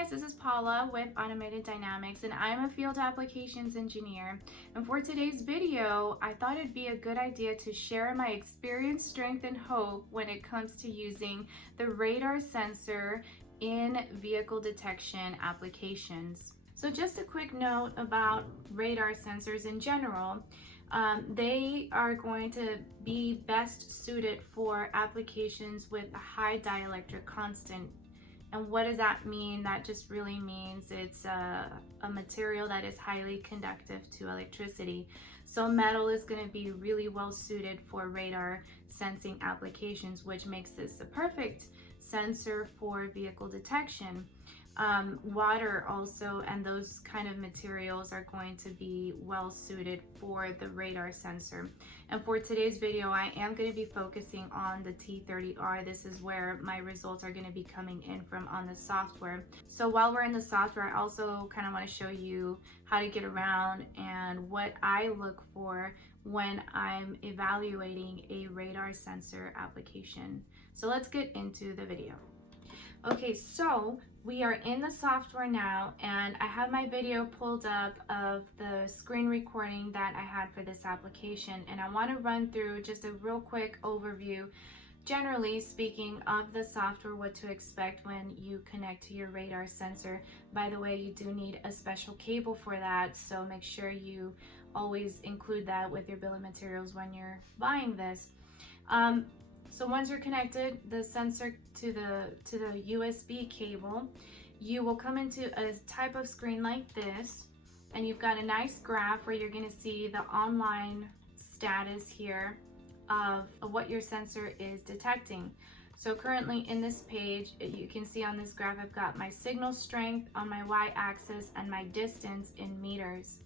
guys, this is Paula with Automated Dynamics and I'm a field applications engineer. And for today's video, I thought it'd be a good idea to share my experience, strength, and hope when it comes to using the radar sensor in vehicle detection applications. So just a quick note about radar sensors in general. They are going to be best suited for applications with a high dielectric constant. And what does that mean? That just really means it's a material that is highly conductive to electricity. So metal is going to be really well suited for radar sensing applications, which makes this the perfect sensor for vehicle detection. Water also and those kind of materials are going to be well suited for the radar sensor. And for today's video, I am going to be focusing on the T30R. This is where my results are going to be coming in from on the software. So while we're in the software, I also kind of want to show you how to get around and what I look for when I'm evaluating a radar sensor application. So let's get into the video. Okay, so we are in the software now and I have my video pulled up of the screen recording that I had for this application, and I want to run through just a real quick overview, generally speaking, of the software, what to expect when you connect to your radar sensor. By the way, you do need a special cable for that, so make sure you always include that with your bill of materials when you're buying this. So once you're connected the sensor to the USB cable, you will come into a type of screen like this, and you've got a nice graph where you're going to see the online status here of what your sensor is detecting. So currently in this page, you can see on this graph, I've got my signal strength on my y-axis and my distance in meters.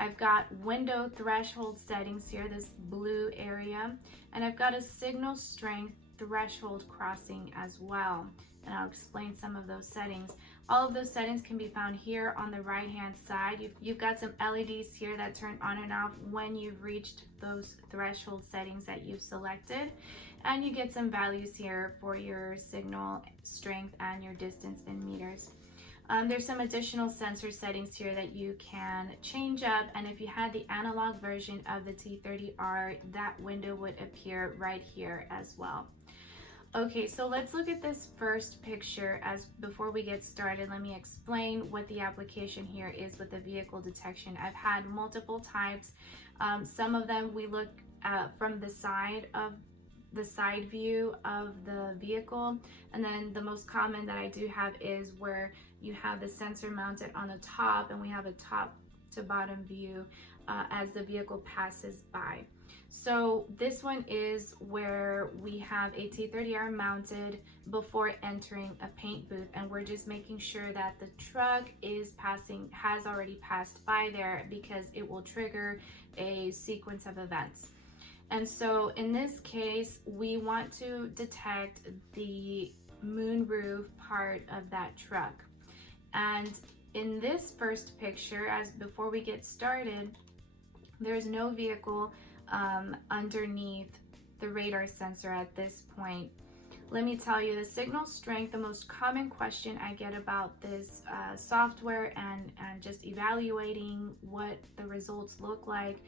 I've got window threshold settings here, this blue area, and I've got a signal strength threshold crossing as well. And I'll explain some of those settings. All of those settings can be found here on the right hand side. You've got some LEDs here that turn on and off when you've reached those threshold settings that you've selected. And you get some values here for your signal strength and your distance in meters. There's some additional sensor settings here that you can change up, and if you had the analog version of the T30R, that window would appear right here as well. Okay, so let's look at this first picture. Before we get started, let me explain what the application here is with the vehicle detection. I've had multiple types. Some of them we look from the side view of the vehicle, and then the most common that I do have is where you have the sensor mounted on the top and we have a top to bottom view as the vehicle passes by. So this one is where we have a T30R mounted before entering a paint booth, and we're just making sure that the truck has already passed by there because it will trigger a sequence of events. And so in this case, we want to detect the moonroof part of that truck. And in this first picture, before we get started, there's no vehicle underneath the radar sensor at this point. Let me tell you, the signal strength, the most common question I get about this software and just evaluating what the results look like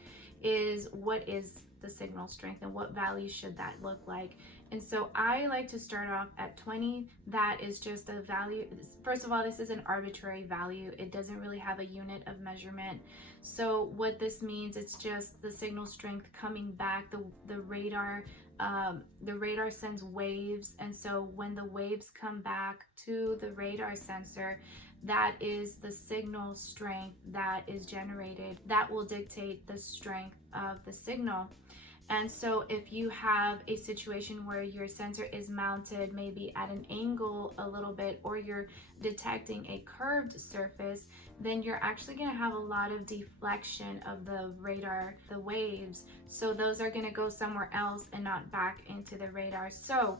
is, what is the signal strength and what value should that look like? And so I like to start off at 20. That is just a value. First of all, this is an arbitrary value. It doesn't really have a unit of measurement. So what this means, it's just the signal strength coming back. The radar sends waves, and so when the waves come back to the radar sensor, that is the signal strength that is generated. That will dictate the strength of the signal. And so if you have a situation where your sensor is mounted maybe at an angle a little bit, or you're detecting a curved surface, then you're actually going to have a lot of deflection of the radar, the waves. So those are going to go somewhere else and not back into the radar. So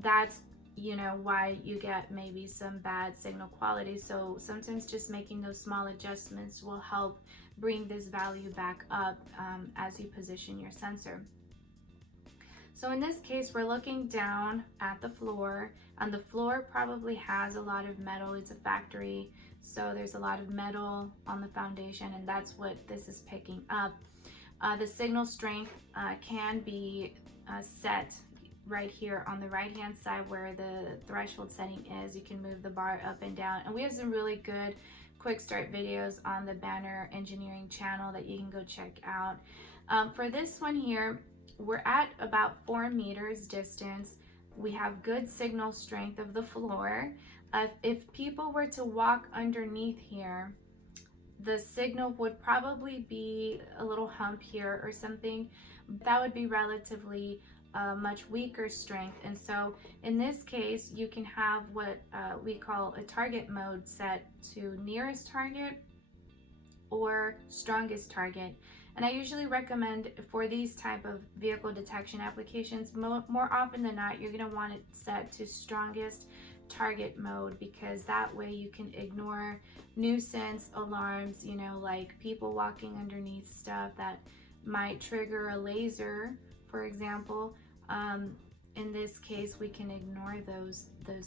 that's why you get maybe some bad signal quality. So sometimes just making those small adjustments will help bring this value back up as you position your sensor. So in this case, we're looking down at the floor, and the floor probably has a lot of metal. It's a factory, so there's a lot of metal on the foundation, and that's what this is picking up. The signal strength can be set right here on the right hand side where the threshold setting is. You can move the bar up and down, and we have some really good quick start videos on the Banner Engineering channel that you can go check out. For this one here, we're at about 4 meters distance. We have good signal strength of the floor. If people were to walk underneath here, the signal would probably be a little hump here or something. That would be relatively much weaker strength. And so in this case, you can have what we call a target mode set to nearest target or strongest target. And I usually recommend for these type of vehicle detection applications, more often than not, you're going to want it set to strongest target mode, because that way you can ignore nuisance alarms, you know, like people walking underneath stuff that might trigger a laser, for example. In this case, we can ignore those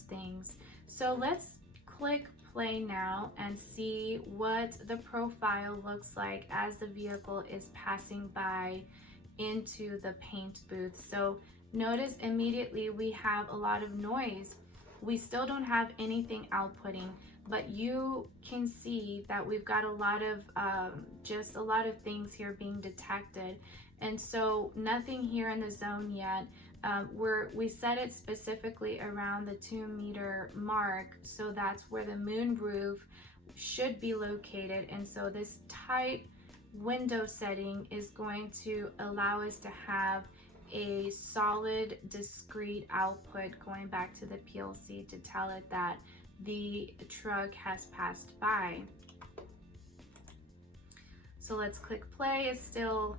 things. So let's click play now and see what the profile looks like as the vehicle is passing by into the paint booth. So notice immediately we have a lot of noise. We still don't have anything outputting, but you can see that we've got a lot of just a lot of things here being detected. And so nothing here in the zone yet. We set it specifically around the 2 meter mark, so that's where the moon roof should be located. And so this tight window setting is going to allow us to have a solid, discrete output going back to the PLC to tell it that the truck has passed by. So let's click play. It's still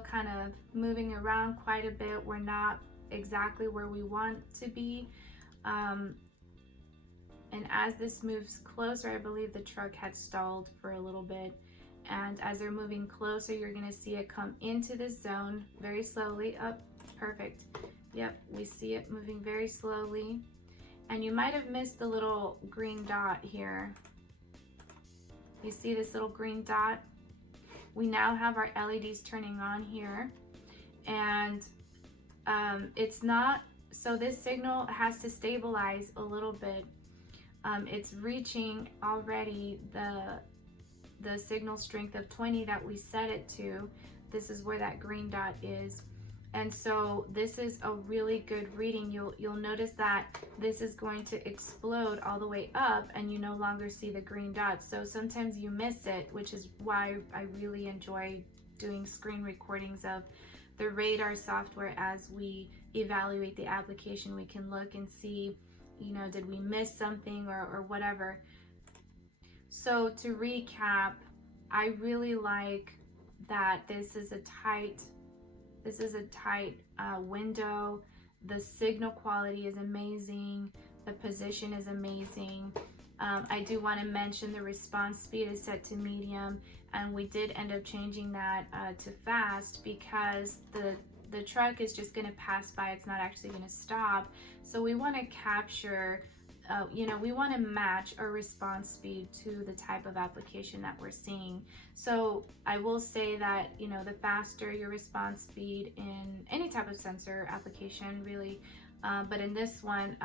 kind of moving around quite a bit. We're not exactly where we want to be. And as this moves closer, I believe the truck had stalled for a little bit. And as they're moving closer, you're gonna see it come into this zone very slowly. Up, perfect. Yep, we see it moving very slowly. And you might have missed the little green dot here. You see this little green dot? We now have our LEDs turning on here, and it's not, so this signal has to stabilize a little bit. It's reaching already the signal strength of 20 that we set it to. This is where that green dot is. And so this is a really good reading. You'll notice that this is going to explode all the way up and you no longer see the green dots. So sometimes you miss it, which is why I really enjoy doing screen recordings of the radar software. As we evaluate the application, we can look and see, you know, did we miss something or whatever. So to recap, I really like that this is a tight window. The signal quality is amazing. The position is amazing. I do want to mention the response speed is set to medium, and we did end up changing that to fast because the truck is just going to pass by. It's not actually going to stop. So we want to capture, we want to match our response speed to the type of application that we're seeing. So I will say that, the faster your response speed in any type of sensor application, really, but in this one,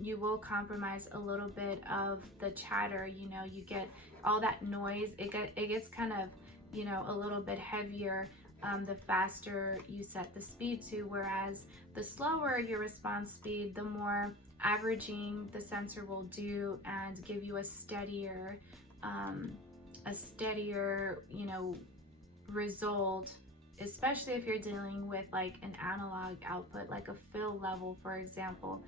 you will compromise a little bit of the chatter. You get all that noise. It gets kind of, a little bit heavier the faster you set the speed to, whereas the slower your response speed, the more averaging the sensor will do and give you a steadier result, especially if you're dealing with like an analog output, like a fill level, for example.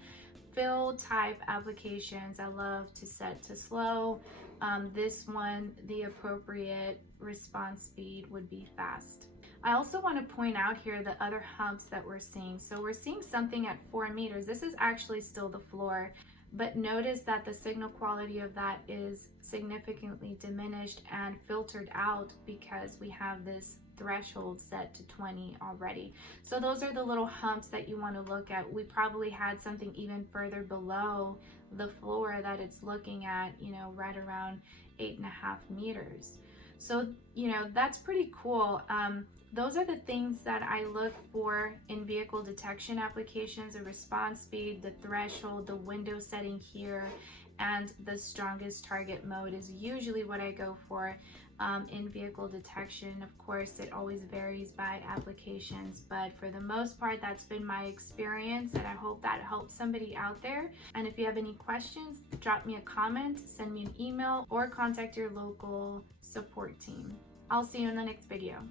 Fill type applications, I love to set to slow. This one, the appropriate response speed would be fast. I also want to point out here the other humps that we're seeing. So we're seeing something at 4 meters. This is actually still the floor, but notice that the signal quality of that is significantly diminished and filtered out because we have this threshold set to 20 already. So those are the little humps that you want to look at. We probably had something even further below the floor that it's looking at, you know, right around 8.5 meters. So, you know, that's pretty cool. Those are the things that I look for in vehicle detection applications: the response speed, the threshold, the window setting here, and the strongest target mode is usually what I go for in vehicle detection. Of course, it always varies by applications, but for the most part, that's been my experience, and I hope that helps somebody out there. And if you have any questions, drop me a comment, send me an email, or contact your local support team. I'll see you in the next video.